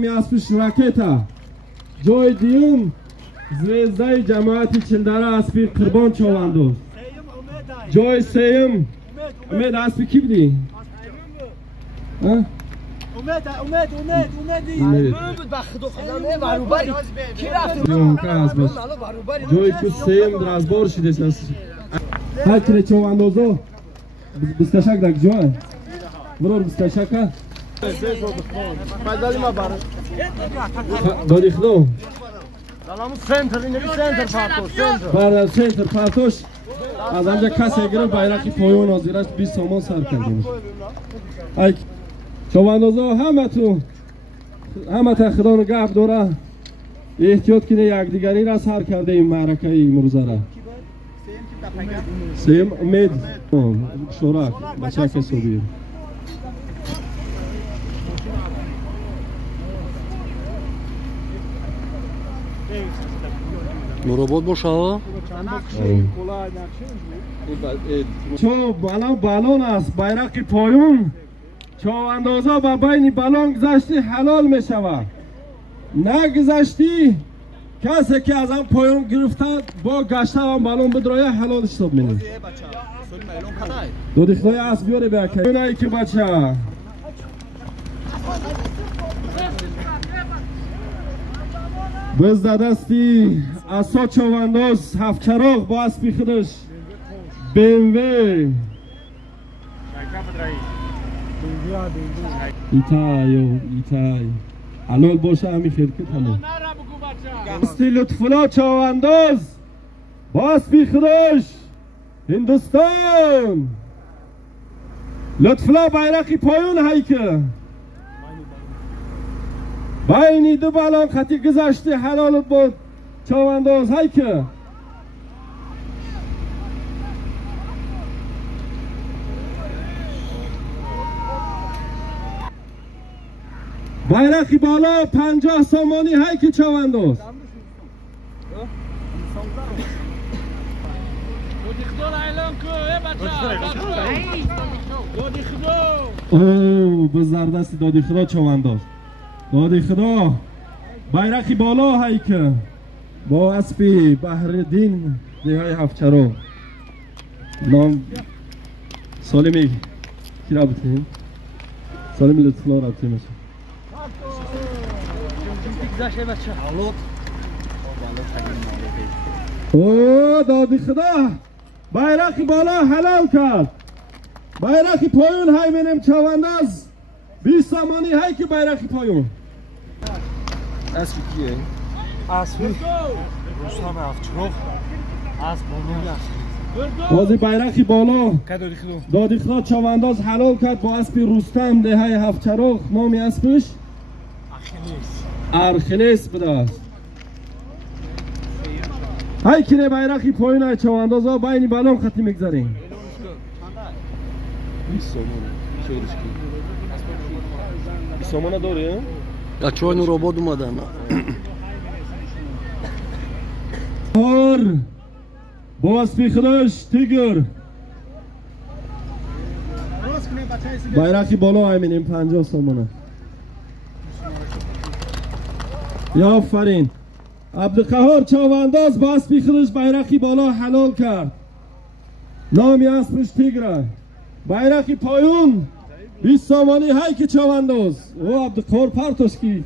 اسبش راکتا جای دیوم زوزدای جماعتی چلدره اسبی قربان چواندو جای سیم امید اسبی کی بودی؟ امید جای که سیم درازبار شده های کنه چواندوزو بستشک دک جای برور بستشک دادی خدو بردر سنتر پرتوش از همجا کسی گره بایرقی پایون آزیرش 20 سامان سر کردیم چواندازا همه تا خدا رو گفت دوره احتیاط کنه یک دیگری را سر کرده این معرکه امروزه را سیم امید شورک بچه که صوبیر نوراباد باشه چو بالون است بایرق پایون چواندازا با بین بالون گذشتی حلال می شود نگذشتی کسی که از آن پایون گرفته با گشته آن بالون بدرایه حلال حساب می نید دو دختای اسب بیاره بیاکه اونایی که بچه بزده دستی اسا چوانداز هفت چراغ با اسبی خودش BMW ایتای حلال باشه همی خیرکت حلال استی لطفلا چوانداز با اسبی خودش هندوستان لطفلا بایرقی پایون هایکه بینی دو بالان خطی گذشتی حلالت بود چوانداز های که بایرقی بالا 50 سامانی های که چوانداز اوه بزردستی دادی خدا چوانداز دادی خدا بایرقی بالا هایی که با اسبی بحردین دیهای هفت چراغ نام سالمی کی رابطیم؟ سالمی لطفلا رابطیم اوه دادی خدا بایرقی بالا حلال کرد بایرقی پایون های منم چوانداز 20 سامانی هایی که بایرقی پایون اسبی کیه؟ اسبی رستم افچراغ اسب بالون بازی بایرقی بالا دادی خدا چوانداز حلال کرد با اسبی رستم دهه هفت چراغ نامی اسبش ارخلیس بدست های کنه بایرقی پایون های چوانداز ها بینی بالون خطی میگذاریم 20 سامانه داره؟ بچه های نوراباد اومدن با اسبی خودش تیگر بایرقی بالا همینیم 50 سامانه یا آفرین عبدالقهار چوانداز با اسبی خودش بایرقی بالا حلال کرد نامی اسبش تیگره بایرقی پایون 20 سامانی های که چوانداز او عبدالقهار پرتوش کی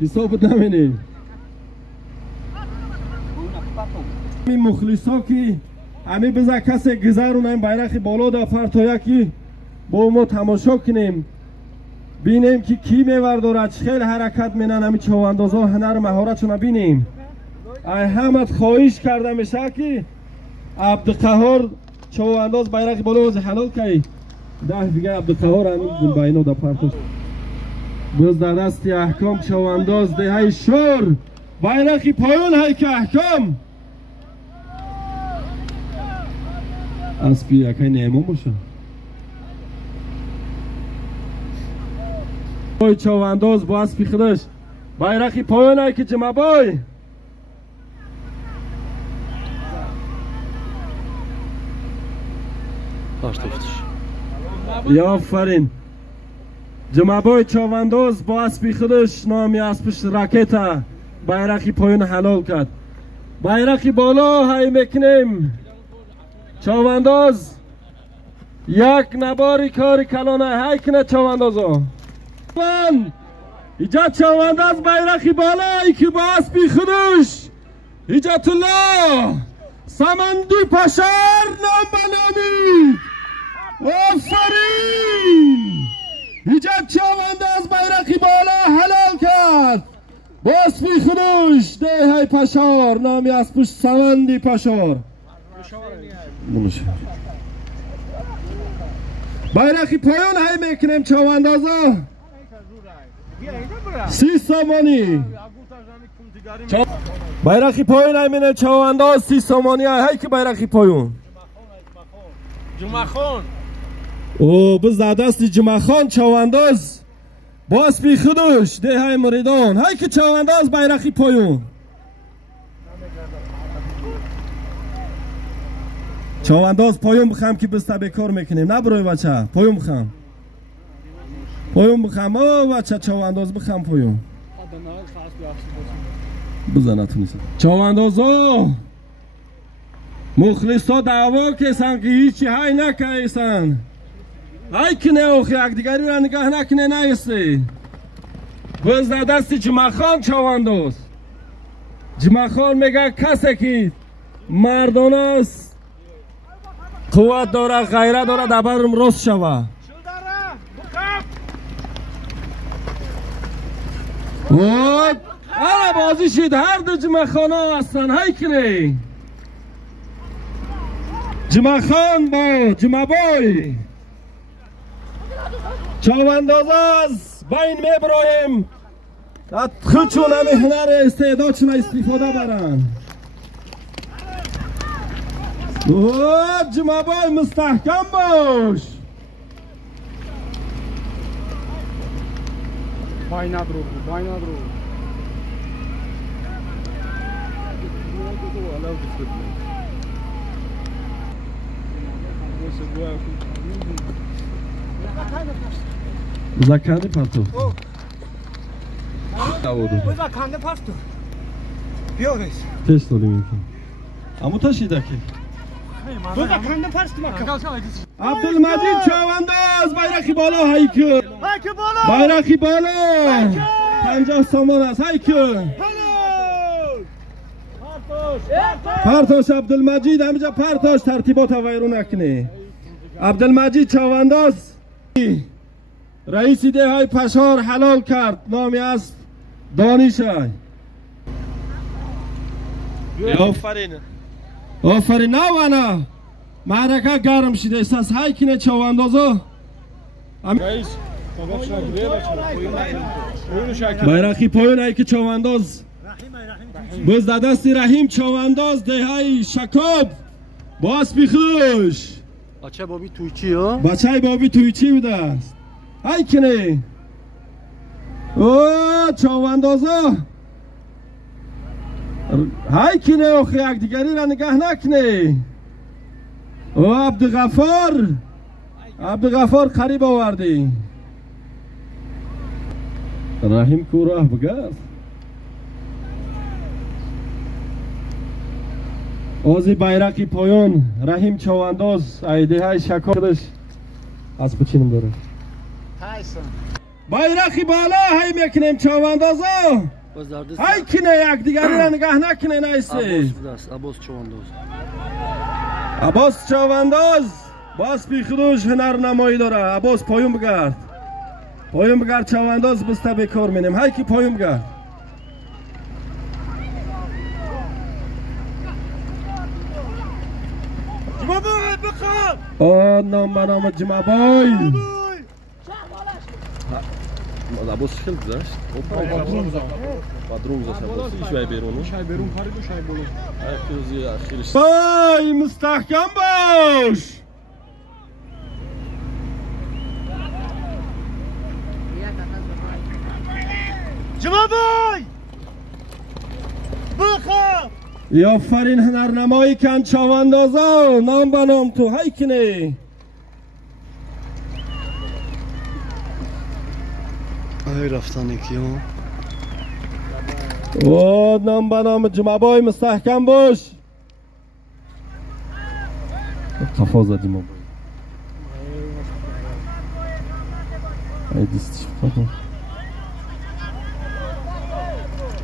حسابت نمینیم این مخلصا که همی بزا کسی گذرون این بایرقی بالا دا پرتو یکی با ما تماشا کنیم بینیم که کی میوردارد خیلی حرکت مینن همی چواندازا هنر مهارتشون بینیم ای همت خواهش کرده میشه که عبدالقهار چوانداز بایرقی بالا وزی حلال که ده دیگه عبدالقهار همین بینو دا پرتوش بز در دستی احکام چوانداز دهی شور بایرقی پایون های که احکام اسبی یکی نیمان باشه بای چوانداز با اسبی خودش بایرقی پایون های که جمع بای یا آفرین جمعبای چاونداز با اسبی خودش نامی اسبش راکتا bayrakı پایین حلال کرد. bayrakı بالا های میکنیم. چاونداز یک نباری کاری کلانه های کنه چاوندازا. ایجا چاونداز bayrakı بالا ای که با اسبی خودش ایجات الله سمندی پشار نام بنامی. آفرین. ایجاد چاونداز bayrakı بالا حلال کرد با اسبی خودش ده های پشار نامی اسبش سمندی پشار. bayrakı پایان های میکنیم چاوندازا 30 سامانی. bayrakı پایان های میکنیم چاونداز 30 سامانی های که bayrakı پایان جمعخان او بز دست جمعخان چاونداز با اسبی خودش ده های مریدان های که چاونداز bayrakı پایان. چاونداز پایان بخم که بسته بکار میکنیم نه بروی بچه پایان بخم او بچه چاونداز بخم پایان بزنه تونیسه چاونداز ها مخلص ها دعوا کسن که هیچی های نکیسن های که نه اوخی یک دیگری را نگاه نکنه نیستی بزده دست جمعخان چاونداز. جمعخان میگه کسی که مردان است قوت داره غیرت داره دبرم راست شوه. آره بازی شید هر دو جمعخان ها هستن های کنی جمعخان با جمعبای چاونداز از بین میبرایم خودشون همه هنر استعدادشون استفاده برن. جمعبای مستحکم باش. پای ندرو Zakany partu. Zakany partu. Biorę. Też to liminki. A mu też idzie taki. Zakany partu makam. Abdülmecid Çavandaz bayrakı بالا haykı. Bayrakı بالا. 50 saman az haykı. پرتاش عبدالمجید همینجا پرتاش ترتیبات ویرون نکنه. عبدالمجید چاونداز رئیس ده های پشار حلال کرد نامی از دانش های. آفرین نه معرکه گرم شده است های کنه چاوندازا bayrakı پایان های که چاونداز بز دستی رحیم چاونداز ده های شکاب با اسبی خودش بچه بابی تویچی ها بچه بابی تویچی بوده است های کنه چاوندازا های کنه اخی یک دیگری را نگه نکنه عبدالغفار قریب آوردی رحیم کو راه بگرد آزی bayrakı پایان رحیم چاونداز ایده های شکارش از پچینم داره bayrakı بالا های میکنیم چاوندازا های کنه یک دیگری را نگه نکنه نیستی عباس چاونداز باز بی خودش هنر نمایی داره عباس پایان بگرد چاونداز بسته بکار مینیم های که پایان بگرد جمعبای بخواب نام به نام جمعبای عباس خیلی گذشت پادرون گذشت عباس شای بیرون خرید و شای بولو بای مستحکم باش جمعبای بخواب یا فرین هنرنمایی کن چاوندازا نام به نام تو های کنه های رفتن یکی ها. او نام به نام جمعبای مستحکم باش. قفا زدیم ما ای دستش بخواه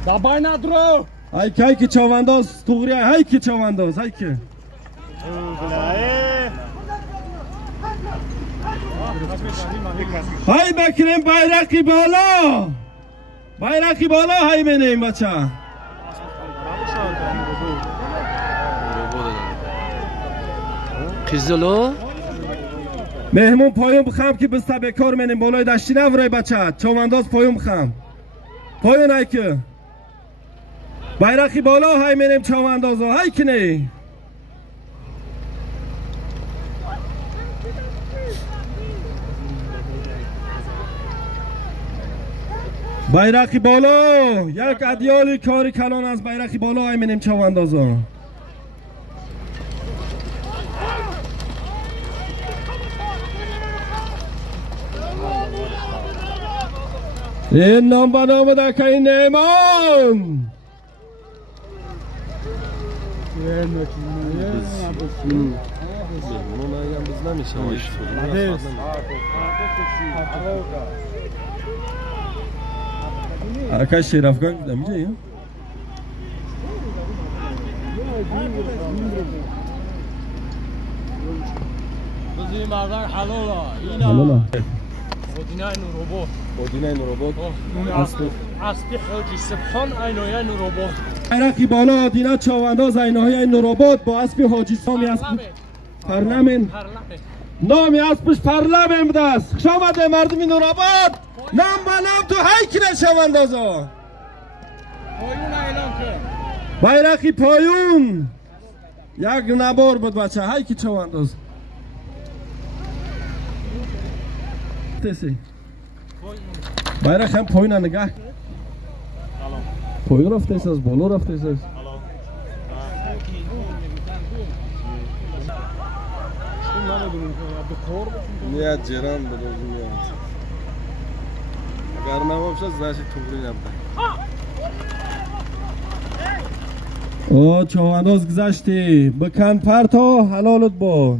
دابای ندرو های که چاونداز توغری های که چاونداز های که های بکریم بایرقی بالا بایرقی بالا های بینیم بچه قیزلو مهمون پایون بخم که بسته بکار منیم بالای دشتی نورای بچه چاونداز پایون بخم پایون های که بایرقی بالا های منیم چاونداز های که نه بایرقی بالا یک ادیالی کاری کلان از بایرقی بالا های منیم چاونداز ها این نام به نام دکه نیمان Arkadaş şehir Afgan demeyecek ya. بزی مردان حلالا Halala. خودینای نوروبو Odinay Nurobot. اسبی حاجی سبحان اینویا نوروبو Bayrakı بالا دینا چاونداز اینهای نوروبات با اسب حاجی سامی اسب پرلمن نامی اسبش پرلمن بدست خوش آمده مردمی نوروبات نام با نام تو هی کنه چاوندازا پایون اعلام کن bayrakı پایون یک نبار بود بچه هی که چاونداز تسی bayrak هم پایون نگاه پایون رفته ایست از بالا رفته ایست میاد جران بدون میاد اگر نباشه زنشی توبری نبود او چاونداز گذشتی بکن پرتا حلالت باد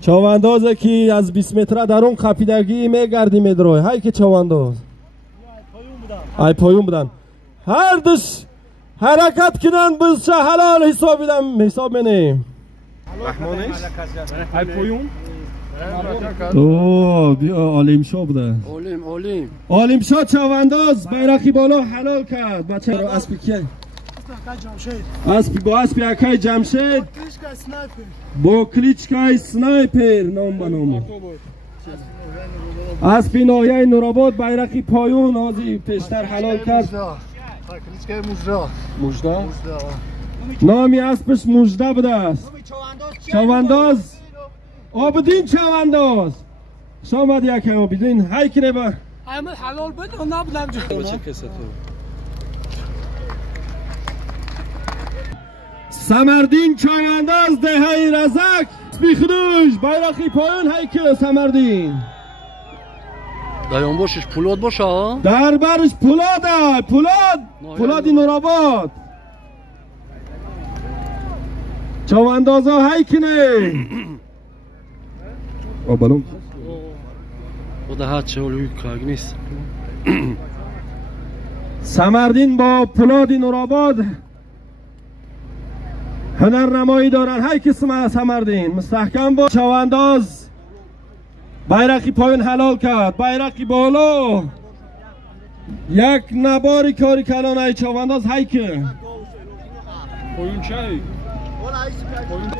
چاوندازه که از 20 متر در اون خپیدگی میگردی میدروی های که چاونداز ای پایون بودن هر دش حرکت کنن بزشه حلال حساب بدم حساب منیم رحمانش ای پایون اوه بیا عالم شا بوده اولیم عالم شا چاونداز بیرقی بالا حلال کرد بچه رو اسبی کیه اسبی با اسبی اکای جمشید با کلیچکای سنایپر نام به نام اسبی ناحیه نورآباد بیرقی پایون آزی پیشتر حلال کرد مجده نامی اسبش مجده بوده است چاونداز آبدین چاونداز شامد یک آبدین هی کنه با همه حلال بده و نبودم جو چه کسی تو سمردین چاونداز دهی رزک بیخدوش بیرقی پایون هی که سمردین دایان باشش پولاد باشه در برش پولاده پولادی نورآباد چاوندازا هی کنه آبالون خدا هر چه اولوی کاگ نیست سمردین با پولادی نورآباد هنرنمایی دارن هی که سمردین مستحکم با چاونداز بیرقی پایون حلال کرد بیرقی بالا یک نباری کاری کلان ای چاونداز هی که پایون چای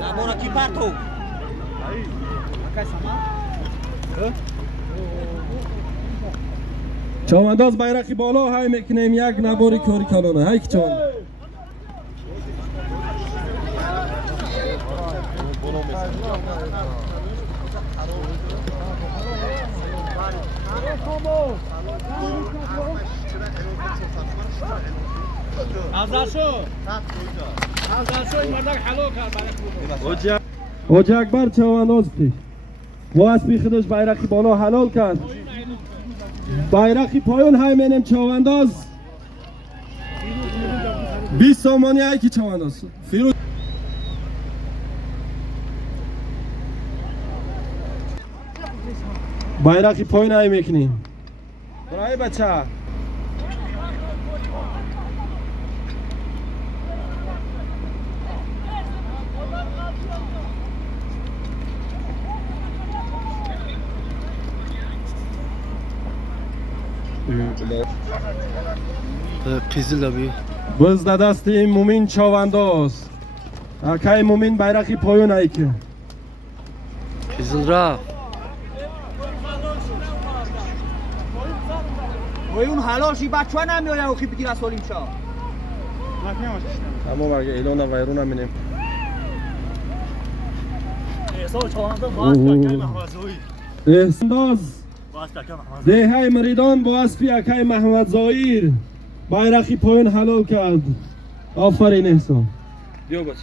نبارا کی پاتو چاونداز بیرقی بالا هی میکنیم یک نباری کاری کلانه هی که چاونداز این مردک حلال کرد حاج اکبر چاونداز پیش با اسبی خودش بیرقی بالا حلال کرد bayrakı payın haymenim çavandaz 20 somoniye ki çavandaz Firuz bayrakı payın haymekini burayı baça قیزل لبی biz da dasti mumin çavandaz akay mumin bayrakı payın hayke قیزل را Oyun halashی بچه‌ها نمیآیند و خیلی بگیر از سالیم شاه اما برگه ایلان ویرون هم اینیم احسانداز دههای مریدان با اسبی اکای محمد زایر bayrakı پایین حلال کرد آفرین احسان دیو بچه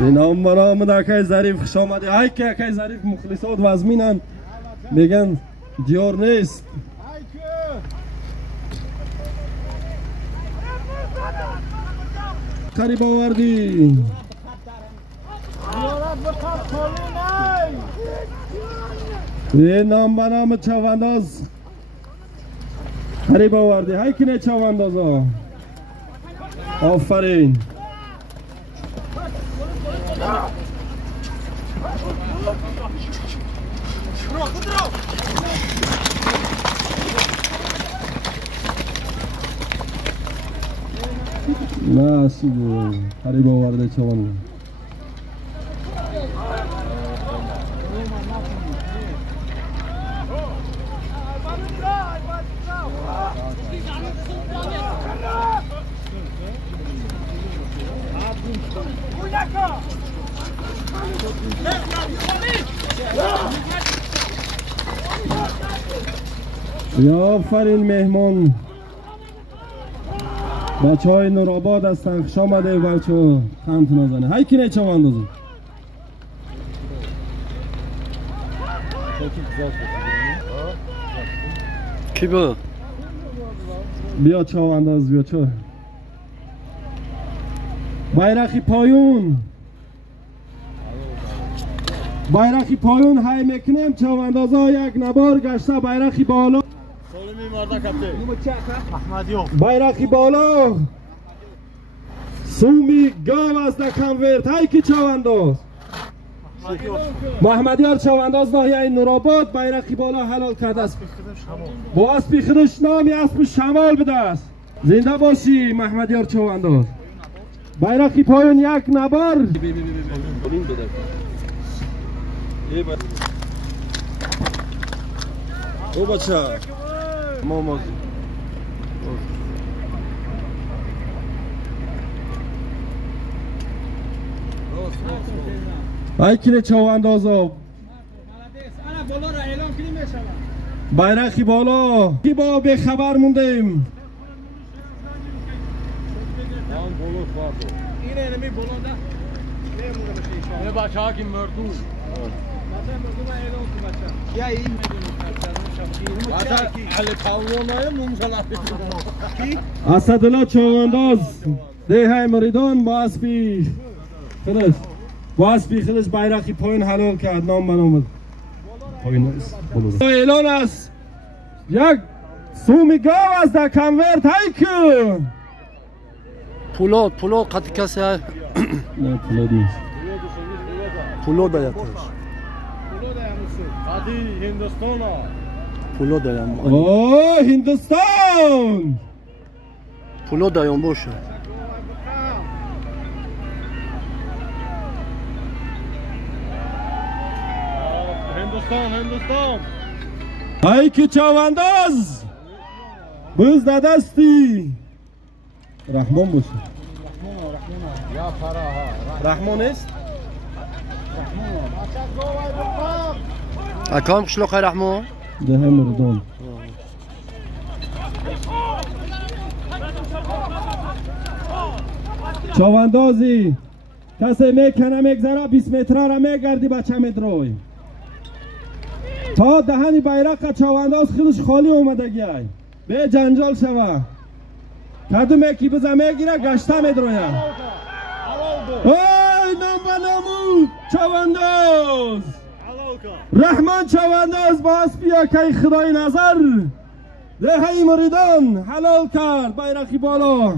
به نام برآمد اکای ظریف خوش آمده ای که اکای ظریف مخلصات وزمینن میگن دیار نیست قریب آوردی به نام برآمد چوانداز قریب آوردی های کنه چوانداز ها آفرین نه سیدو قریب آورده چوانداز یا آفرین مهمان بچه های نورآباد هستن خوش آمده بچه ها خند نزنه های کنه چواندازی کی با بیا چوانداز بیا چه bayrakı payun bayrakı payun hay meknem çavandaza یک نبار گشته bayrakı بالا سالمی مردا کپته احمدیو bayrakı بالا سومی گاو از دکم ورد های که چوانداز محمدیار چوانداز ناحیه نورآباد bayrakı بالا حلال کرده است با اسب خودش نامی اسب شمال بده است زنده باشی محمدیار چوانداز bayrakı payın یک نبار او بچه ماماز ای کنه چواندازا bayrakı بالا کی با به خبر موندیم این انمی بلنده نمیمونه بشه ایشان این بچه ها که مردون بچه مردون اعلام که بچه یا این بچه علی پاولونای ممزلت کی؟ اسدالله چوانداز دههای مریدان با اسبی خلص با اسبی خلص bayrakı پایین حلال کرد نام برآمد پایین است اعلان است یک سومی گاو از دکم ورد های که پولاد قطع کسی های نه پولاد نیست پولاد هایتش قدی هندوستان ها پولاد هایم اوه هندوستان پولاد هایم باشه هندوستان ای که چوانداز بز دستی رحمان باشه یا فراها رحمان است اکام شلوخ رحمو ده مردان چواندازی کسی میکنه میگذره 20 متر را میگردی بچه متروی تا دهنی بیرق چوانداز خودش خالی اومده گیای به جنجال شوه کدومه کی بزه میگیره گشته میدرویه ای نامو چوانداز رحمان چوانداز با اسبیا که خدای نظر دهی مریدان حلال کرد بیرقی بالا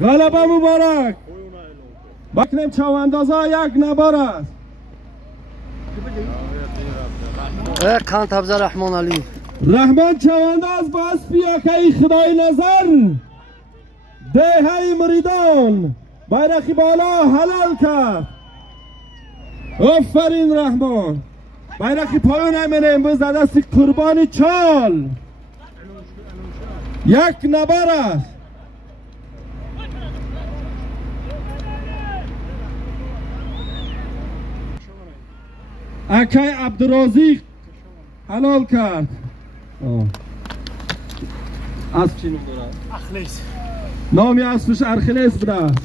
غلبه مبارک بکنیم چواندازا یک نبار است کان تبزه رحمان علی رحمان چوانداز با اسبیا که خدای نظر دهی مریدان بیرقی بالا حلال کرد آفرین رحمان بیرقی پایون همینه امروز در دست قربانی چال یک نبر است اکای عبدالرازق حلال کرد اسب چی نام دارد؟ اخلیس نامی اسبش ارخلیس بوده است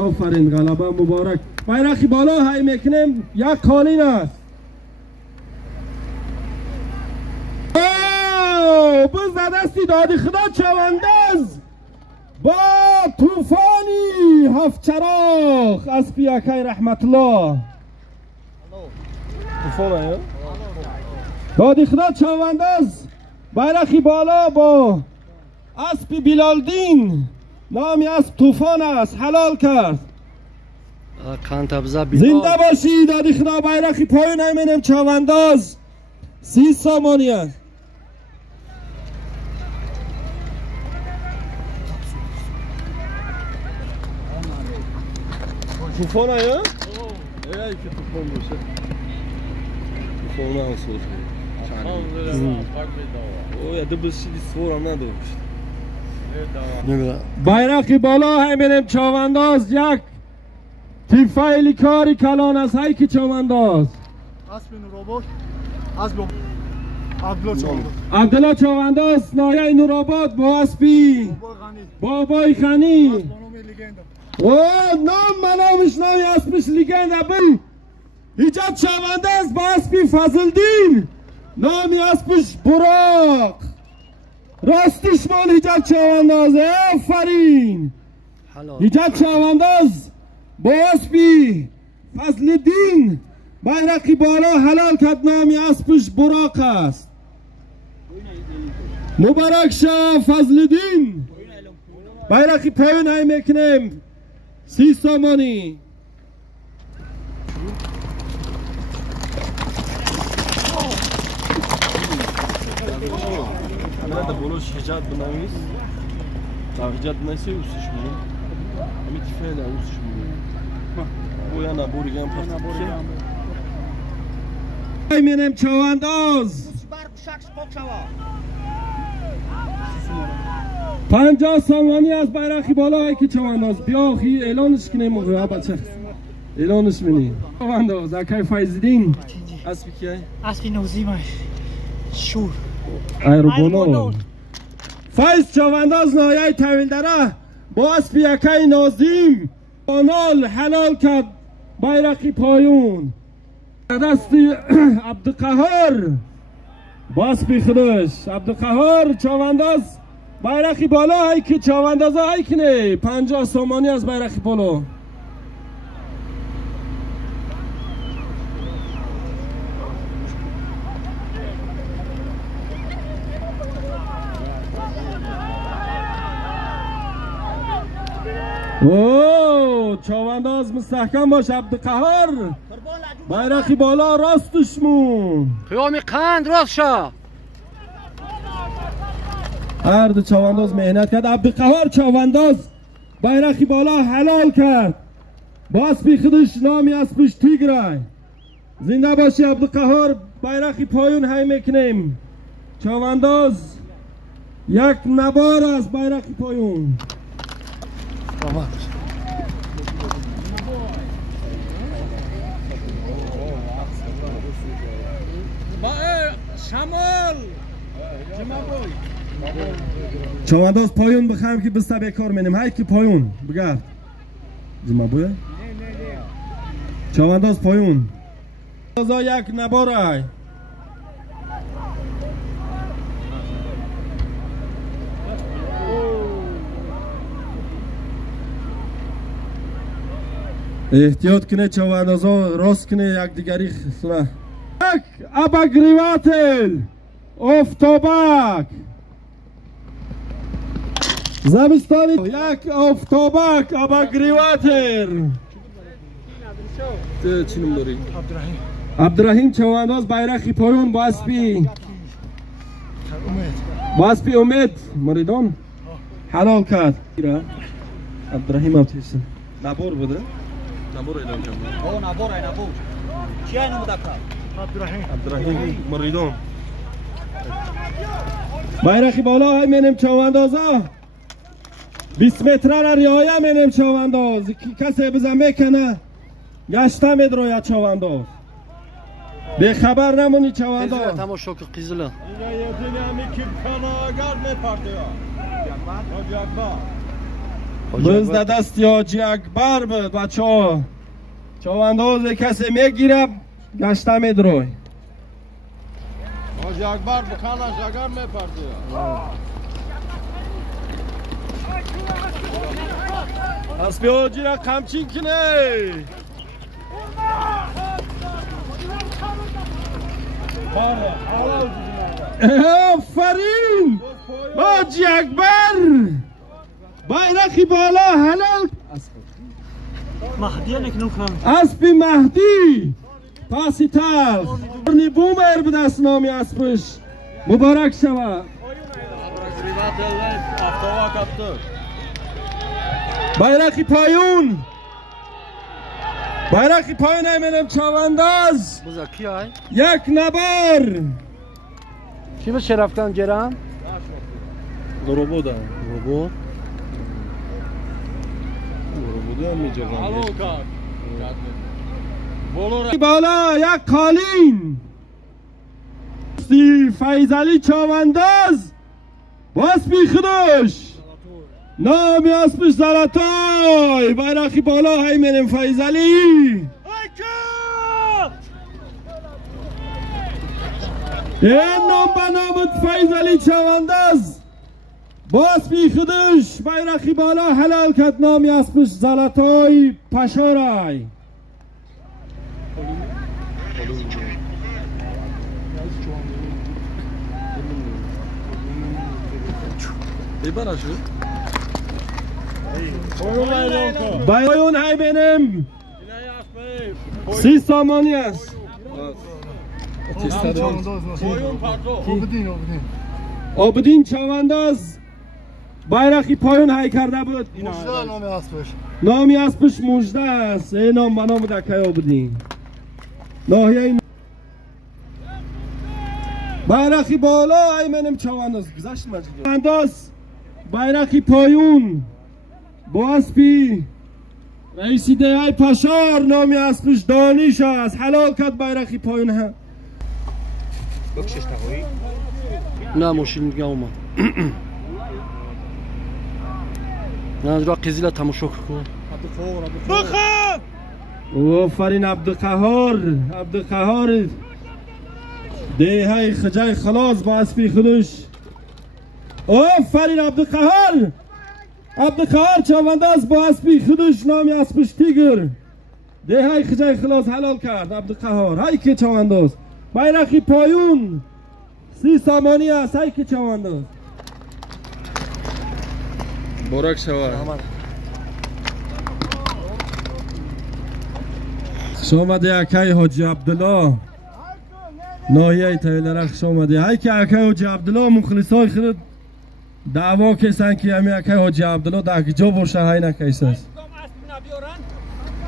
آفرین غلبه مبارک بیرقی بالا های میکنیم یک قالین است بز دستی دادی خدا چوانداز با طوفانی هفت چراغ اسبی اکای رحمت الله طوفان دادی خدا چوانداز بیرقی بالا با اسبی بلالدین نامی اسب طوفان است حلال کرد کان تبزه زنده باشی دادی خدا بیرقی پایین همینم چوانداز 30 سامانی است طوفان ها؟ ای که طوفان باشه طوفان هم سوز اوه دو بسیدی سور هم نداشت بیرقی بالا همینم چوانداز یک تیفایلی کاری کلان است هایی که چوانداز اسب نورآباد اسب عبدالله چوانداز نایه نورآباد با اسبی بابای خنی نام منامش نامی اسبش لیگند ابل ایجاد چوانداز با اسبی فضلدین نامی اسبش براق راستش مال ایجاد چوانداز آفرین ایجاد چوانداز با اسبی فضلدین بیرقی بالا حلال کرد نامی اسبش براق است مبارک شاه فضلدین بیرقی پایین های میکنیم 30 سامانی Nerede buluş hicat binaviz? Hicat nesi usuşmuyor? Ama tifeyle usuşmuyor. Bu yana burgen pastiki. می‌بینیم چوانداز 50 سامانی از بیرقی بالا که چوانداز بیا خی اعلانش کنیم موقع بچه اعلانش منی چوانداز اکای فایزدین اسبی کیه؟ اسبی نوزیمه شور ایروبونو فایز چوانداز نایه طویل داره با اسبی اکای نازیم آنال حلال کرد بیرقی پایون دستی عبدالقهار با اسبی خودش عبدالقهار چوانداز بیرقی بالا هایی که چوانداز هایی کنه 50 سامانی از بیرقی بالا اوه چوانداز مستحکم باش عبدالقهار بیرقی بالا راستشمون قیام قند راست شا هر دو چوانداز مهنت کرد عبدالقهار چوانداز بیرقی بالا حلال کرد با اسبی خودش نامی اسبش تیگرای زنده باشی عبدالقهار بیرقی پایون های میکنیم چوانداز یک نبار از بیرقی پایون شمال چوانداز پایون بخوایم که بسته بیکار منیم های که پایون بگرد جمع بویه چوانداز پایون ازا یک نبارای احتیاط کنه چواندازا راست کنه یک دیگری خسنه یک ابگریواتل افتابک زمستانی یک افتابک ابگریواتر چی نام داری؟ عبدالرحیم چوانداز بیرقی پایون با اسبی امید مریدان حلال کرد عبدالرحیم ابتیسن نبور بوده؟ نبور اعلام کرد نبور چی اینو مدکر؟ عبدالرحیم مریدان بیرقی بالا های منم چواندازا 20 متره را ریایه منم چوانداز کسی بزن میکنه گشته میدرویا چوانداز به خبر نمونی چوانداز تماشا که قیزله بزد دستی حاجی اکبر بود بچه ها چوانداز کسی میگیره گشته میدروی حاجی اکبر بکنش اگر میپرده اسبی حاجی را قمچین کنه آفرین حاجی اکبر بیرقی بالا حلال مهدی نکنو کم اسبی مهدی پاسی تلخ بومر به دست نامی اسبش مبارک شود بیرقی پایون بیرقی پایون ایمنم چوانداز بزا کی های؟ یک نبر کی به رفتن جرم؟ روبو ده روبو هم میجرم بالا یک قالین فیضلی چوانداز با اسبی خودش نامی اسبش زلطای بیرقی بالا ایمنم فیضلی این نام به نام فیضلی چوانداز با اسبی خودش بیرقی بالا حلال کرد نامی اسبش زلطای پشارای ببرشو بایون های بینم 30 سامانی است آبدین چوانداز بیرقی پایون های کرده بود نامی اسبش مجده است این نام به نام دکه آبدین ناحیه بیرقی بالا ایمنم چوانداز گذشت مجده چوانداز بیرقی پایون با اسبی رئیسی دهی پشار نامی اسبش دانیش است حلال کرد بیرقی پایون هم نه ماشین میگه اومد نه از را قیزله تماشا کن آفرین عبدالقهار دهی خجای خلاص با اسبی خودش آفرین عبدالقهار چوانداز با اسبی خودش نامی اسبش تیگر دهی خجای خلاص حلال کرد عبدالقهار های که چوانداز بیرقی پایون 30 سامانی است های که چوانداز بارک شود شامده اکای حاجی عبدالله ناحیه تایلره خوش آمده های که اکای حاجی عبدالله مخلصای خود دعوا کسن که همی اکای حاجی عبدالله در کجا باشه های نکیس است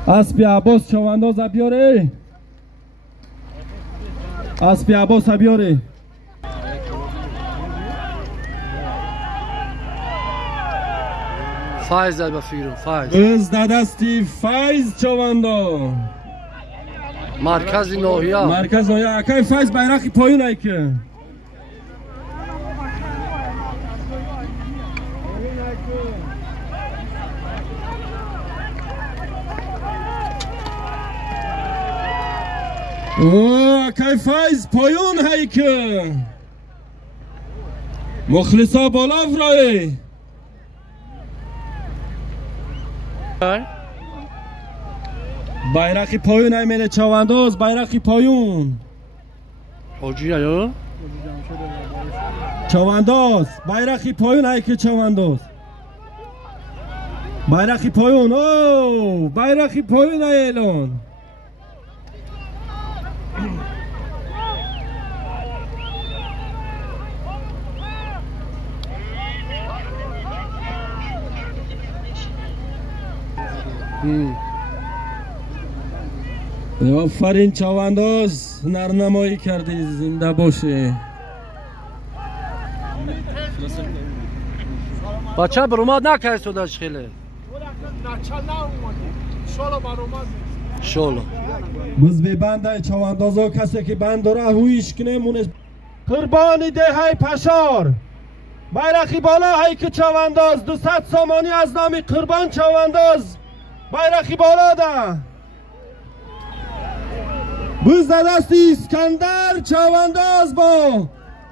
اسبی عباس چوانداز بیاره اسبی عباس بیاره فایز در بفیرم فایز از دستی فایز چوانداز مرکز ناحیه اکای فایز بیرقی پایون های که اوه اکای فایز پایون هایکه مخلصا بالا فرای bayrakı payun hemen çavandoz bayrakı payun Hoca ya. çavandoz bayrakı payun hayke çavandoz bayrakı payun o bayrakı payun ayelon آفرین چوانداز هنرنمایی کردی زنده باشه بچه بروماد نکرد سودش خیلی شالا بز به بنده چواندازا کسی که بند داره هویش کنه مونه قربانی ده های پشار bayrakı بالا های که چوانداز 200 سامانی از نام قربان چوانداز bayrakı بالا ده بز دستی اسکندر چوانداز با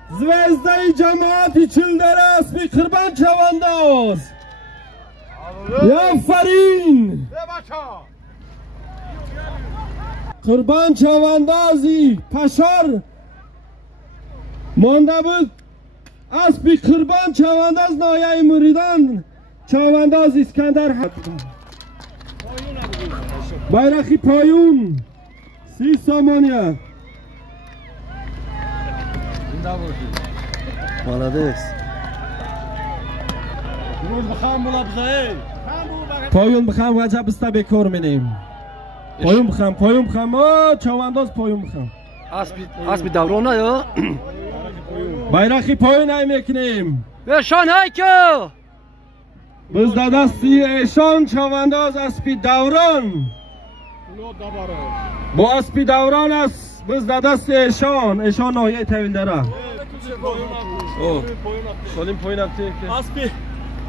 زوزده جماعتی چلدر اسمی قربان چوانداز یا فرین قربان چواندازی پشار مانده بود اسبی قربان چوانداز نایه مریدان چوانداز اسکندر bayrakı payun 30 سامانیه مالادیس پایون بخوام وجب بسته بکار منیم پایون بخوام چوانداز پایون بخوام اسبی دوران یا bayrakı payun های میکنیم بشان های که بز دستی ایشان چوانداز اسبی دوران با اسبی دوران است بز دست ایشان ناحیه تویندره سالیم پایین ابتی که اسبی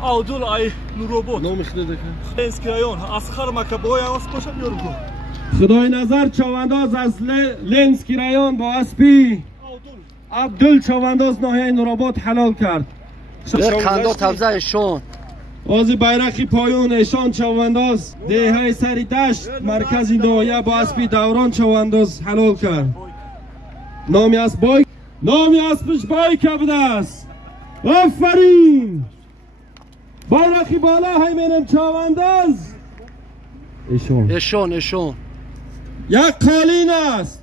اودول ای نوروبوت نمیخنه دکن لنسکی رایون اسخر مکبوی اس باشم یورگو خدای نظر چوانداز از لنسکی رایون با اسبی عبدال چوانداز ناحیه نوراباد حلال کرد در کندو تبزه شون آزی bayrakı پایون ایشان چوانداز دههای سری دشت مرکز ناحیه با اسبی دوران چوانداز حلال کرد نامی اسبش بای کبده است آفرین bayrakı بالا های منم چوانداز اشون یک قالین است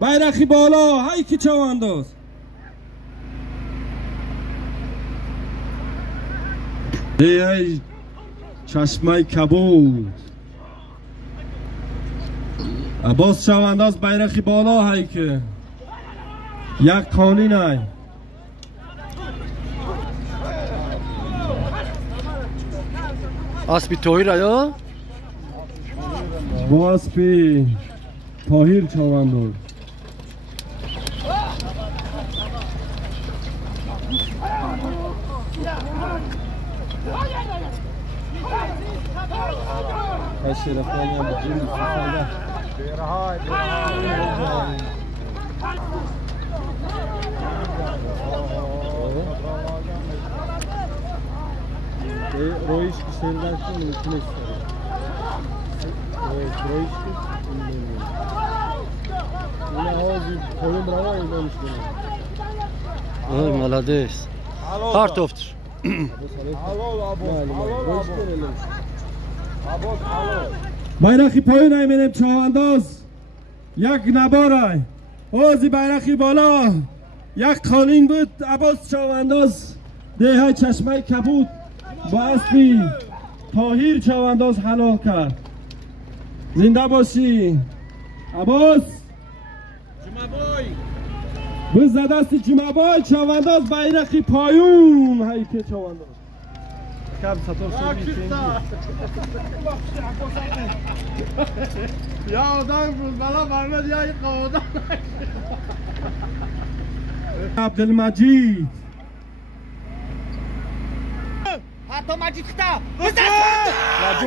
bayrakı بالا های که چوانداز ای چشمه کبود عباس چوانداز bayrakı بالا های که یک قالین های اسبی توهیر یا با اسبی طاهیر چوانداز شرفانی هم بجیم رویش که سردر کنه میتونه رویش که این آوازی پایون روای ایدانش کنه مالادیس پارتوفتر bayrakı payun های منم چوانداز یک نبارای آزی bayrakı بالا یک قالین بود عباس چوانداز ده های چشمه کبود با اسبی طاهیر چوانداز حلال کرد زنده باشی عباس بز دستی جمعبای چوانداز bayrakı پایون های که چوانداز کب سطور سویی یا آدم بود بلا برمد یا این قوادان عبدالمجید حتی مجید خطا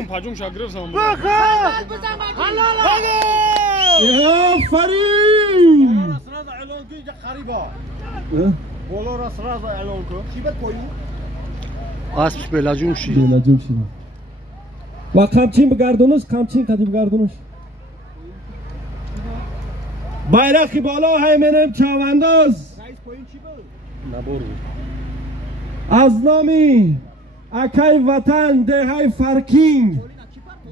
پجوم شاگرف سام آفرین دیگه خریبا بالا را سراز اعلان کن چی بد پایون اسب بلجوم شید بلجوم شید و قمچین بگردونش قمچین قدی بگردونش bayrakı بالا هیمنم چاوانداز رئیس پایین چی بود نبرو از نامی اکای وطن دههای فرکینگ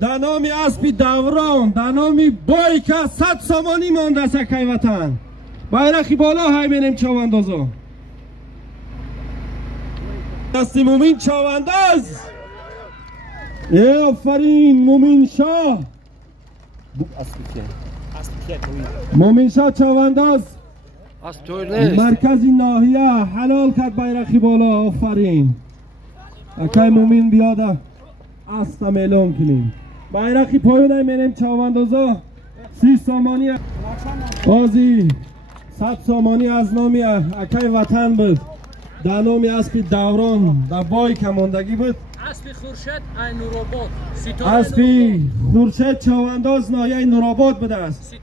در نامی اسبی دوران در نامی بای که 100 سامانی مانده است اکای وطن bayrakı بالا هیمنم چاواندازو دستی مومین چاوانداز آفرین مومین شاه بوک اسبی که مومین شاه چاوانداز اسب توی نیست مرکزی ناحیه حلال کرد bayrakı بالا آفرین اکای مومین بیاده استم اعلام کنیم bayrakı پایون هیمنم چاواندازو 30 سامانی بازی 100 سامانی از نامی اکای وطن بود در نامی اسبی دوران در بای کماندگی بود اسبی خورشید این نورآباد اسبی خورشید چاوانداز ناحیه نورآباد بوده است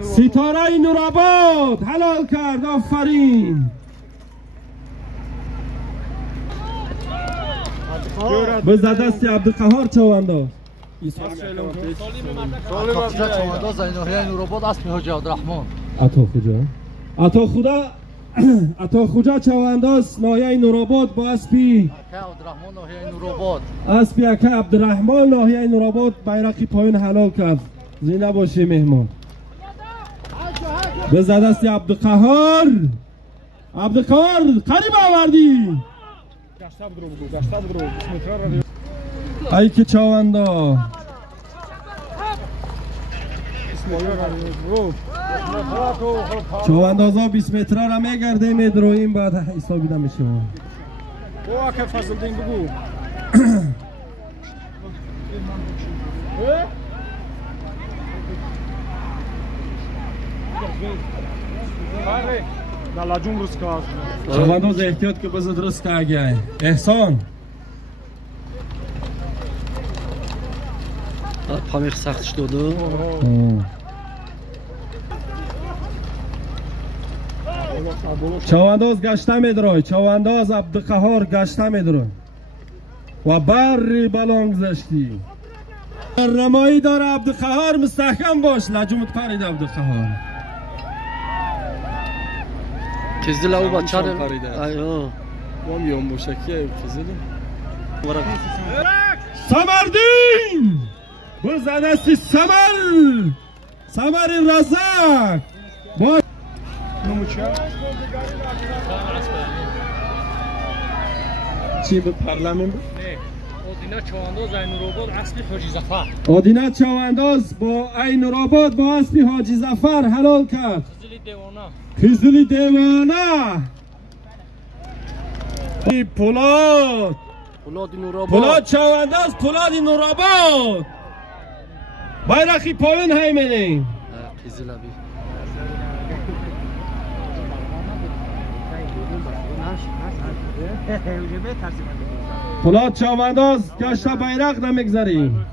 ستاره نورآباد حلال کرد آفرین به دست عبدالقهار چاوانداز کجا چوانداز این ناحیه نورآباد اسب حاجی عبدالرحمن عطا خوجا چوانداز ناحیه نورآباد با اسبی عبدالرحمن ناحیه نورآباد اسبی اکا عبدالرحمن ناحیه نورآباد bayrakı پایین حلال کرد زینه باشی مهمان به دست عبدالقهار قریب آوردی ای که چاوندا چواندازا 20 متر را میگرده میدرویم بعد حسابیده میشه او که فضل دین بگو دلاجون رسکاز چوانداز احتیاط که بزد رسک آگه احسان پامیخ سختش داده چوانداز گشته میدروی چوانداز عبدالقهار گشته میدروی و بر بلان گذشتی رمایی داره عبدالقهار مستحکم باش لجومت پرید عبدالقهار کزدل او بچه ایوه وام یوم بوشکی کزدل سمردین بزدستی سمر رزق باش چی به پارلمان بود؟ آدینه چوانداز این نورآباد اسبی حاجی ظفر آدینه چوانداز با این نورآباد با اسبی حاجی ظفر حلال کرد خیزلی دیوانه پولاد چوانداز پولاد نورآباد bayrakı پایون هیمنیم پولاد چوانداز گشته bayrak نمیگذاریم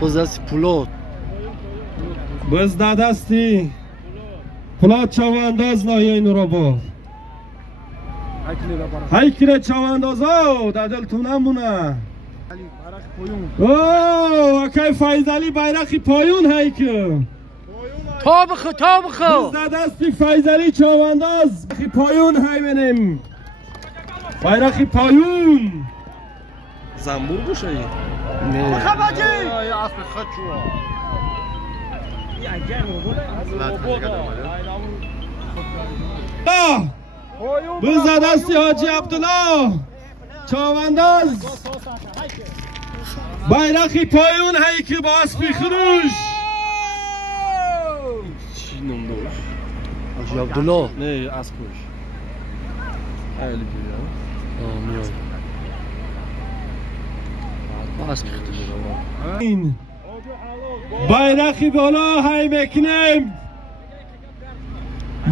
بزدستی پولاد بزدستی پولاد چوانداز ناحیه نورآباد هیکل چواندازا در دلتون نمونه اوه اکای فایز علی bayrakı پایون هیکل تا بخو بزدستی فایز علی چوانداز پایون هیمنیم bayrakı پایون زنبور باشه این نه اسب خچو بزدستی حاجی عبدالله چاوانداز bayrakı پایون هیکل با اسبی خروش چی نام داشت؟ حاجی عبدالله نه اسبش خیلی بیرم میاد با اسب خیتش این bayrakı بالا هیمکنیم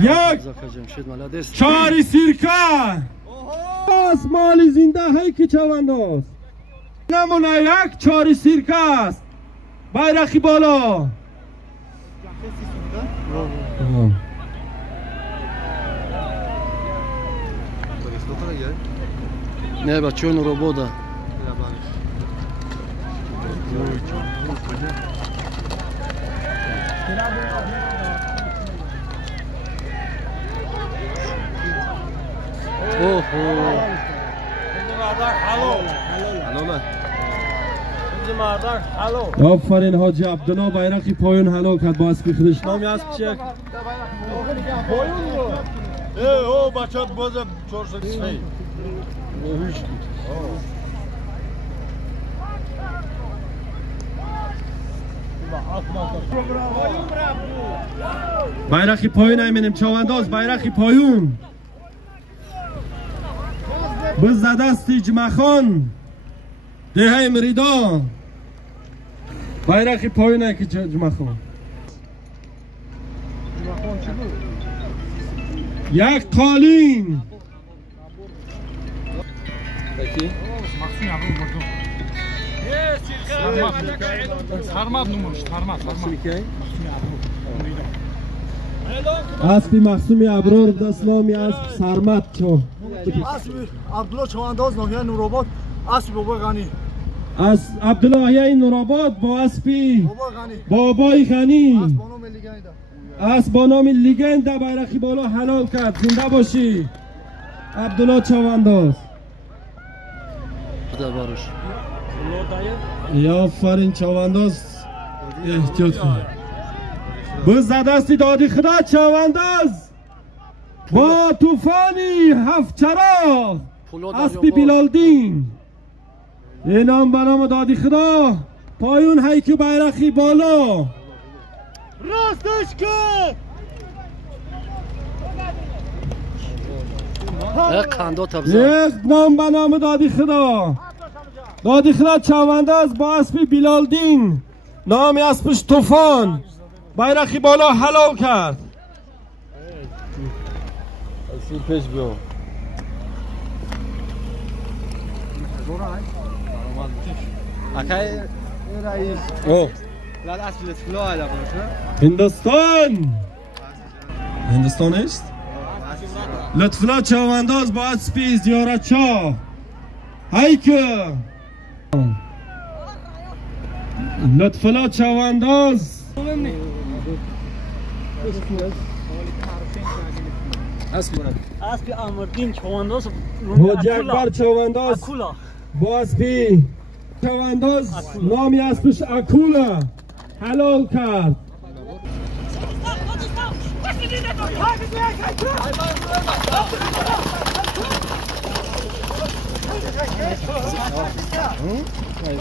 یک چاری سیرکه است مالی زنده هی که چوانداز نمونه یک چاری سیرکه است bayrakı بالا. نه بچه های نوروباده آفرین حاجی عبدالله bayrak پایون حلال کرد با اسبی خودش. نامی اسب چیه؟ او بچات بازم 403 bayrak پایون ایمینیم چوانداز bayrak پایون. biz zadasti جمخان دهه مریدا bayrak پایونه که جمخان یک قالین اسبی مخصومی ابرار دستلامی اسب سرمت چو اسب عبدالله چوانداز ناحیه نورآباد اسب بابا غنی از عبدالله نورآباد با اسبی بابای غنی اسب با نام لیگند در bayrak بالا حلال کرد. زنده باشی عبدالله چوانداز. خدا باروش یا آفرین چوانداز احتیاط کن. بز دستی دادی خدا چوانداز با طوفانی هفت چراغ اسبی بیلالدین اینام برام دادی خدا پایون هیکی bayrak بالا راستش که یک نام به نام دادی خدا چوانداز با اسبی بیلالدین نامی اسبش طوفان bayrak بالا حلال کرد. اصیل پیش بیو اکای رئیس لا اصل اطلاع علاقه هندوستان است. لطفلا چوانداز با اسبی زیارت شاه هیکه لطفلا چوانداز اسب امردین چوانداز حاجی اکبر چوانداز با اسبی چوانداز نامی اسبش اکولا حلال کرد.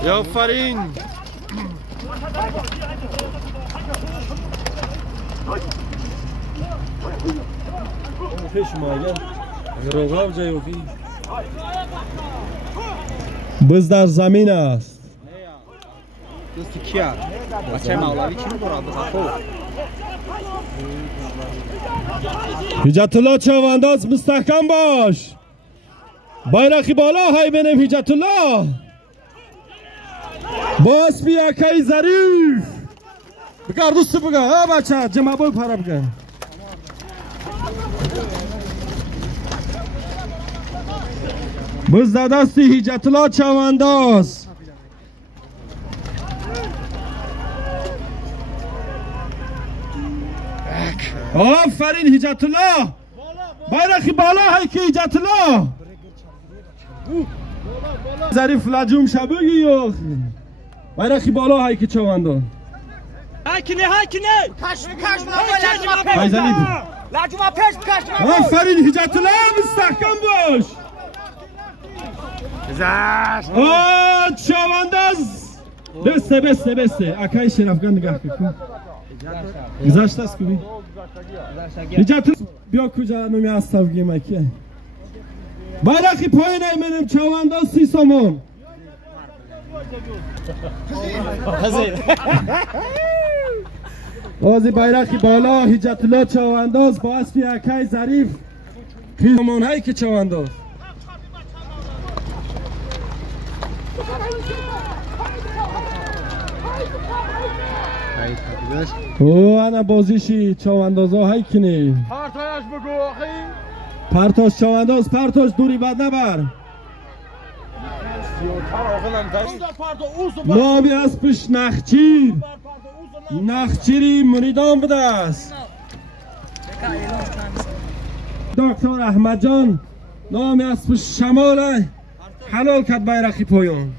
یا آفرین پیش ماگر روغاب جایوفی بز در زمین است. دوستی کیا؟ بچه مولوی چی می‌کنه؟ حجت الله چوانداز مستحکم باش bayrak بالا های بینیم حجت الله با اسبی اکای ظریف بگر دوست بگه ها بچه جمع بای پره بگه بز دستی حجت الله چوانداز آفرین حجت الله bayrak بالا های که حجت الله ظریف لجوم شبگی یا bayrak بالا های که چوانداز هاکنه کش لجوم پیش کش آفرین حجت الله مستحکم باش چوانداز بسته اکای شرفگان نگاه کن گذاشته است کبی حجت بیا کجا نمی استاوگی مکیه bayrak پایین ایمنیم چوانداز 30 سومون بازی bayrak بالا حجت الله چوانداز با اسبی اکای ظریف خیزمان هایی که چوانداز او انا بازیشی چواندازا های کنی پرتایش بگو آخی. پرتاش چوانداز پرتاش دوری بد نبر نامی از پیش نخچیر نخچیری مریدان بده است دکتر احمد جان نامی از پیش شمال حلال کد بیرقی پایان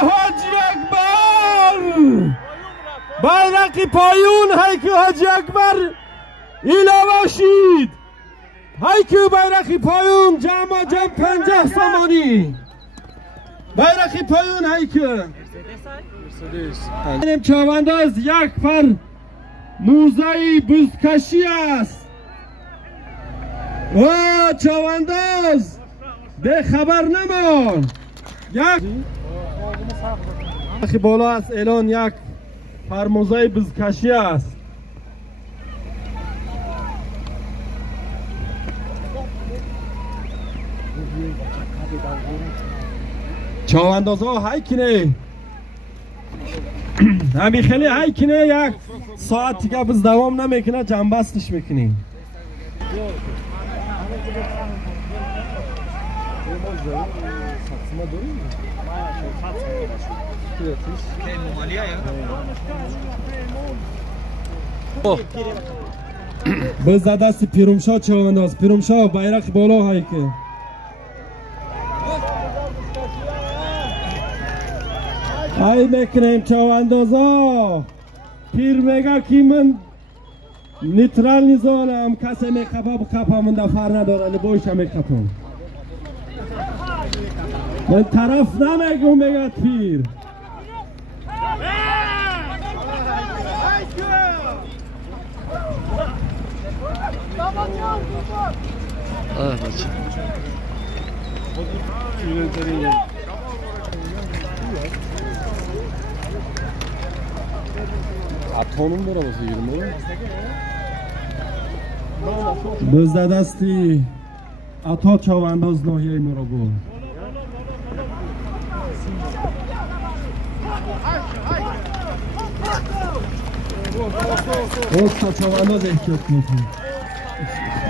حاجی اکبر بیرقی پایون هیکو حاجی اکبر ایلا باشید هیکو بیرقی پایون جمع 50 سامانی بیرقی پایون هیکو این چوانداز یک پر موزه بزکشی است او چوانداز به خبر نمان یک بالا است اعلان یک پر موزه بزکشی است چواندازها های کنه همین خیلی های کنه یک ساعت دیگه بز دوام نمیکنه جنبستش میکنیم بز دست پیرومشا چوانداز پیرومشا بیرق بالا های که ای میکنیم چواندازا پیر میگه که من نیترال نیزانم کسی میخفه بخفه من دفر نداره لبوش هم میخفم من طرف نمیگم میگه پیر بچه Atonum var arası 20 بز دستی عطا چوانداز ناحیه مرابو اوستا چوانداز احتیاط میکنی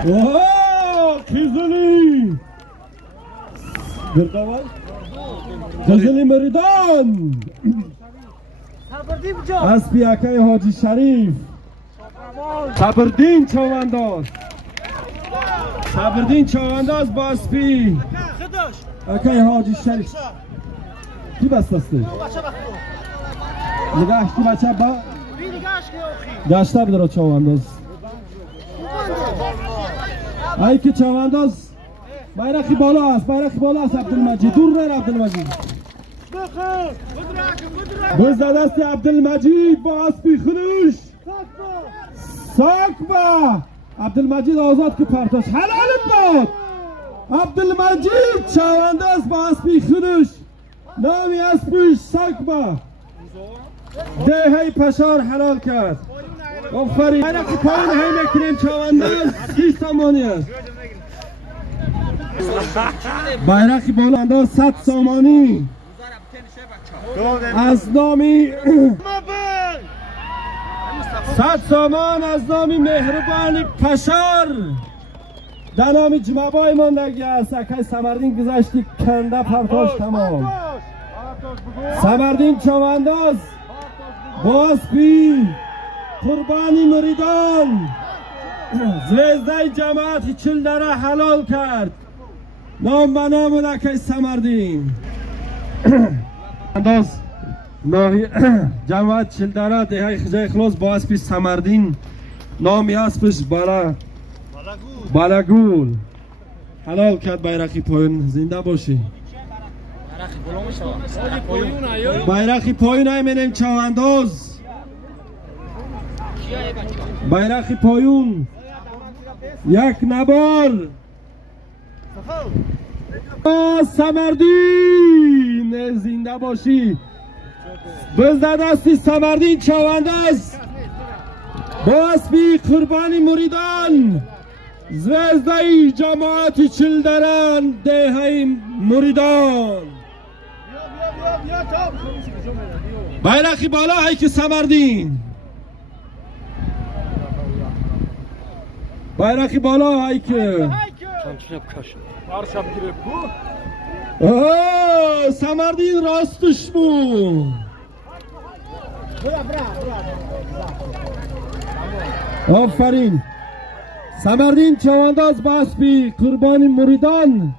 اوه کیزلی بردوال کیزلی مریدان اسبی اکای حاجی شریف صبردین چوانداز صبردین چوانداز با اسبی اکای حاجی شریف کی بست استه؟ نگهش کی بچه با گشته بدارا چوانداز ای که چوانداز بیرقی بالا است بیرقی بالا است عبدالمجید دور نیر عبدالمجید بز دست عبدالمجید با اسبی خودش ساکبا عبدالمجید آزاد که پرتاش حلال باد عبدالمجید چوانداز با اسبی خودش نامی اسبیش ساکبا دهی پشار حلال کرد آفرین بیرقی پایین هی میکنیم چوانداز 30 سامانی است بیرقی بالا انداز 100 سامانی از نامی 100 سامان از نامی مهربانی پشار در نامی جمعبای ماندگی است اکای سمردین گذشتی کنده پرتاش تمام سمردین چوانداز باسپی قربانی مریدان زوزده جماعت 40 دره حلال کرد نام به نام اکای سمردین انداز جماعت 40 دره دهی خجای خلاص با اسبی سمردین نامی اسبش بلگول حلال کرد بیرقی پایون زنده باشی بیرقی پایون های منیم چوانداز بیرقی پایون یک نبار سمردین زنده باشی بزد دستی سمردین چوانداز با اسبی قربانی مریدان زوزدهی جماعت چلدران دهی مریدان bayrakı بالا های که سمردین bayrakı بالا های که سمردین راستش بو آفرین سمردین چوانداز باسپی قربانی مریدان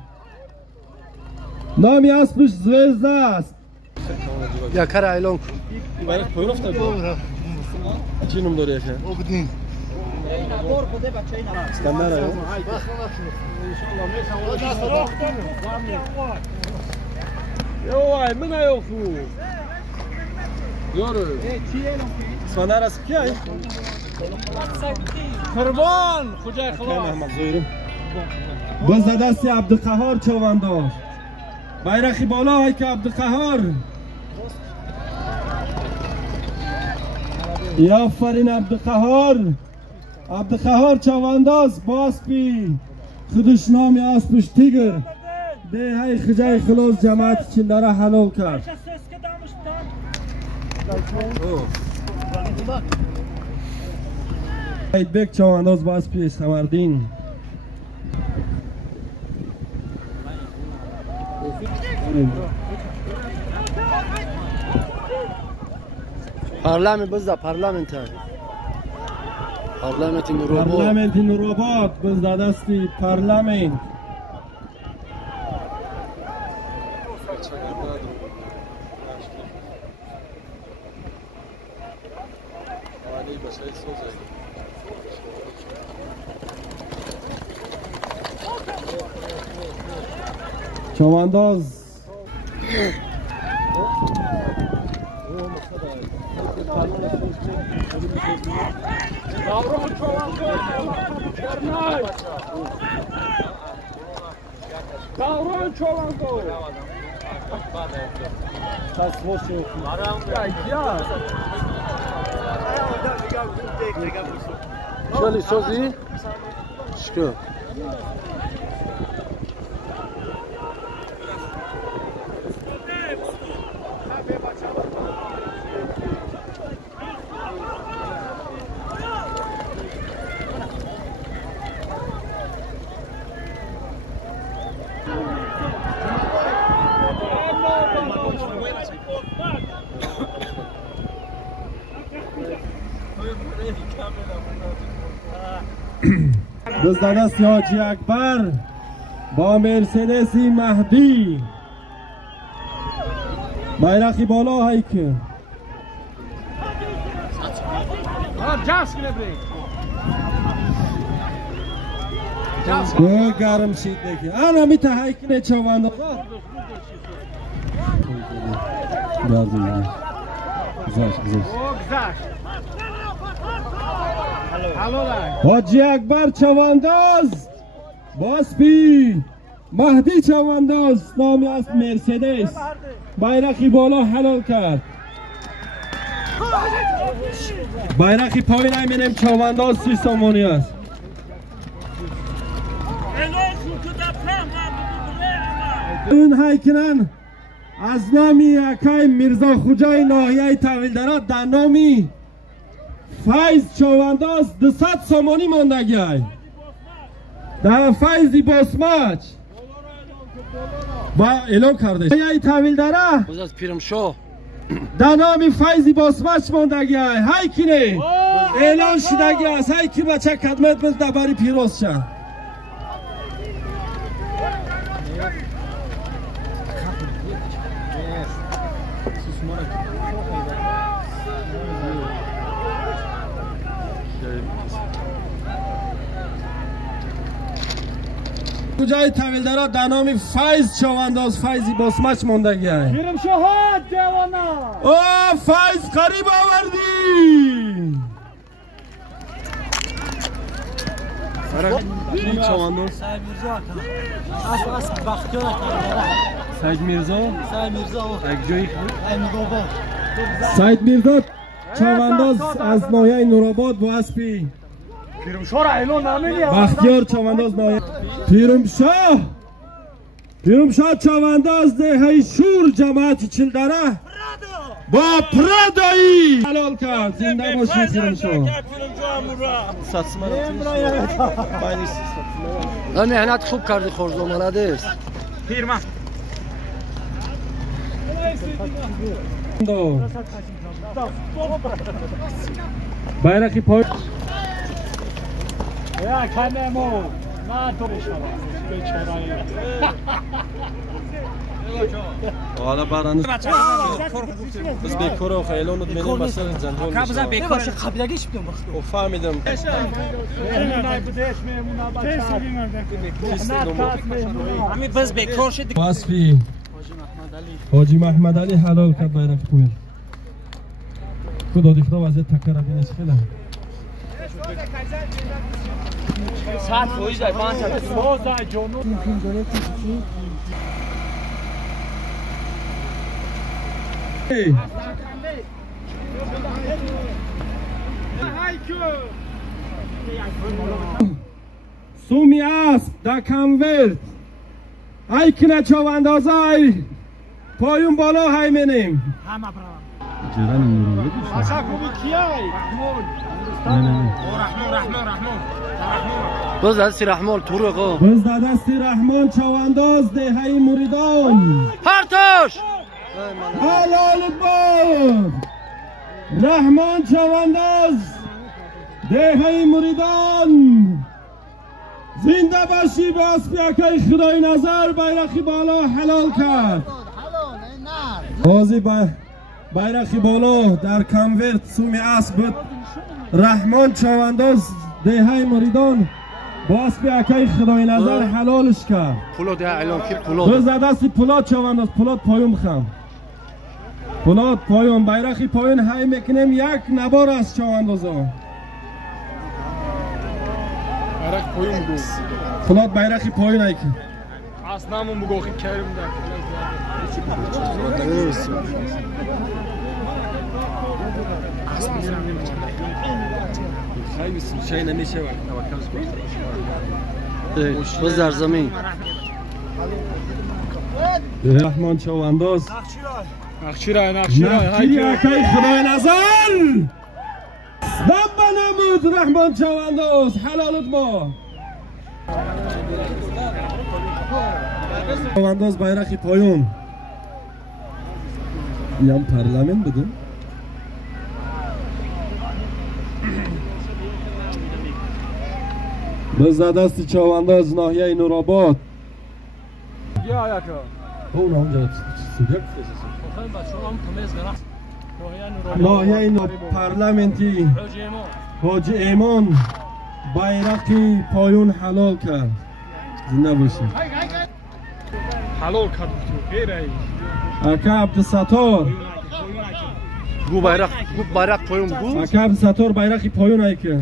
نامی اسبش زوزده است یا کار اعلام کن bayrak koyun da چی نم داره که Obdin. استمر ya Yo, من ayofu. Yoru. اسفندر از کی ای قربان خدای خلاص. محمد زویرم باز دستی عبدالقهار چوانداز bayrakı بالا های که عبدالقهار یا آفرین عبدالقهار چوانداز باسپی خودش نامی اسبش تیگر ده های خجای خلاص جماعت چندره حلال کرد بک چوانداز باسپی سمردین parlament bizda parlament Parlamenti Nurobod bizda dasti parlament چوانداز Davran çolango. شالی سازی؟ شکر bizda dasti حاجی اکبر با مرسدسی مهدی bayrakı بالا های که گو گرم شید نکی انا میته های کنه چوانده حاجی اکبر چوانداز باسپی مهدی چوانداز نامی از مرسدس bayrakı بالا حلال کرد bayrakı پایین ایمینم چوانداز سی سامانی است این هایکنن از نامی اکای میرزا خوجای ناحیه طویلدره در نامی فیض چوانداز 200 سامانی ماندگی های در فیضی باسماچ با اعلام کرده ناحیه طویلدره بزرگ پیرم شو در نامی فیضی باسماچ ماندگی های های کنه اعلان شدگی است های که بچه خدمت بز دبری پیروز شد کجای طویلدره در نام فیض چوانداز فیضی باسماچ ماندگی های Birim şahat devana. او فیض قریب آوردی این چوانداز سعید میرزا سعید میرزا چوانداز از ناحیه نورآباد با اسبی پیرمشاه را اعلان نمی‌کنی بختیار چوانداز نایه پیرمشاه چوانداز دهی شور جماعت چلدره با پرادایی حلال کرد. زنده باشی پیرمشاه. مهنت خوب کردی خورزو ملدیس پیرمن bayrak pay یا کنمو نه تو بشو بیچاره حالا برنامه biz bekor o xeylan o benim mesela zanjol. Kabza bekor şu kabilagi çıktım bak. O fahmedim. Ami biz bekor şedik. vasfi Hoji Mahmad Ali halal کرد bayrak pay. خدا دیخدا وضعیت تکر بینش خیلی Saat boyu da falan saat. Soza Jonu سومی اسب در کمورد ای کنه چواندازه ای پایون بالا های منیم همه برام Aşağı kubi kiyay باز دستی رحمان تو رقا باز دستی رحمان چوانداز دهی مریدان پرتاش حلال باد رحمان چوانداز دهی مریدان زنده باشی به اسبیاکای خدای نظر بیرقی بالا حلال کرد بازی bayrakı بالا در کمورد سومی اسب بود رحمان چوانداز دهی مریدان با اسب اکای خدای نظر حلالش کرد پولاد اعلام کی دو پولاد زده سی پولاد چوانداز پولاد پایون بخم پولاد پایون bayrakı پایون های میکنیم یک نبار از چواندازا Arak koyun bu. پولاد bayrakı پایون های که Asnamın bu goki kerimde. خیلی چای نمیشه وقت توکلش باز در زمین رحمان چوانداز Nakşiray نخچی اکای خدای نظر دم نمود رحمان چوانداز حلالت ما چوانداز bayrakı پایون یام پارلمان بدون بزدست چوانداز ناحیه نورآباد Ya yaka. اون اونجا سوریک ناحیه پارلمانتی حاجی ایمان bayrakı پایون حلال کرد زنده باشی Halol kadın beray. اکا عبدالستار گو bayrak پایون گو اکا عبدالستار bayrakı پایون ای که